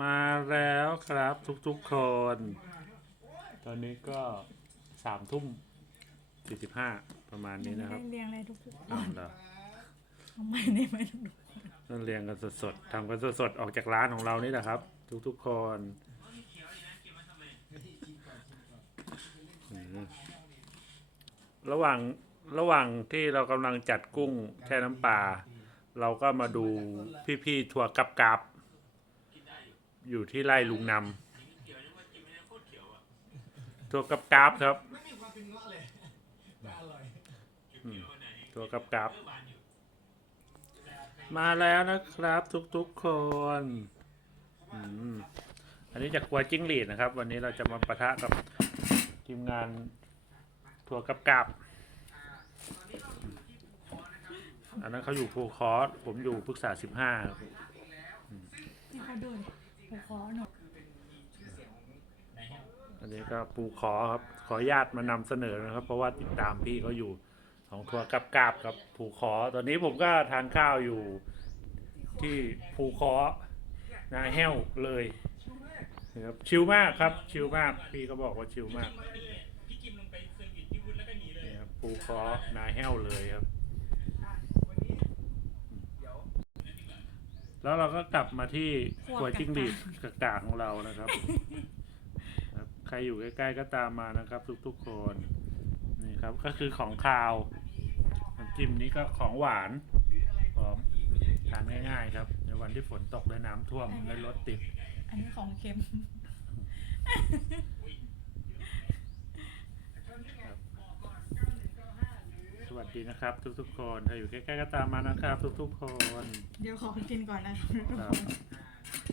มาแล้วครับทุกๆคน ตอนนี้ก็สามทุ่มสี่สิบห้าประมาณนี้นะครับเรียงอะไรทุกๆอ้าวเหรอทำไมได้ไหมทุกนั่นเรียงกันสดๆทำกันสดๆออกจากร้านของเรานี่แหละครับ ทุกๆคนอืมระหว่างระหว่างที่เรากำลังจัดกุ้งแช่น้ำปลาเราก็มาดูพี่ๆทัวร์กับกับ อยู่ที่ไร่ลุงนำทัวร์กับกับครับไม่มีความเป็นเงาะเลยแต่อร่อยตัวกับกับมาแล้วนะครับทุกๆคนอืมอันนี้จากครัวจิ้งหรีดนะครับ วันนี้เราจะมาปะทะกับทีมงานทัวกับกับอันนั้นเขาอยู่ภูคอสผมอยู่พฤกษาสิบห้านี่เขาดู ผูคอหน่อยอันนี้ก็ปูขอครับ ขออนุญาตมานำเสนอนะครับ เพราะว่าติดตามพี่เขาอยู่ของทัวร์กับกาบครับภูขอ ตอนนี้ผมก็ทานข้าวอยู่ที่ภูขอนาแห้วเลยนะครับชิลมากครับ ชิลมาก พี่ก็บอกว่าชิลมากนี่ครับภูขอนาแห้วเลยครับ แล้วเราก็กลับมาที่ครัวจิ้งหรีดกากาของเรานะครับ ครับใครอยู่ใกล้ๆก็ตามมานะครับ ทุกๆคนนี่ครับก็คือของคาวน้ำจิ้มนี้ก็ของหวานพร้อมทานง่ายๆ ครับ ในวันที่ฝนตกและน้ำท่วมและรถติด อันนี้ของเค็ม วัสดีนะครับ ทุกๆคนใครอยู่ใกล้ๆก็ตามมานะครับ ทุกๆคน เดี๋ยวขอกินก่อนนะครับทุกครัคบน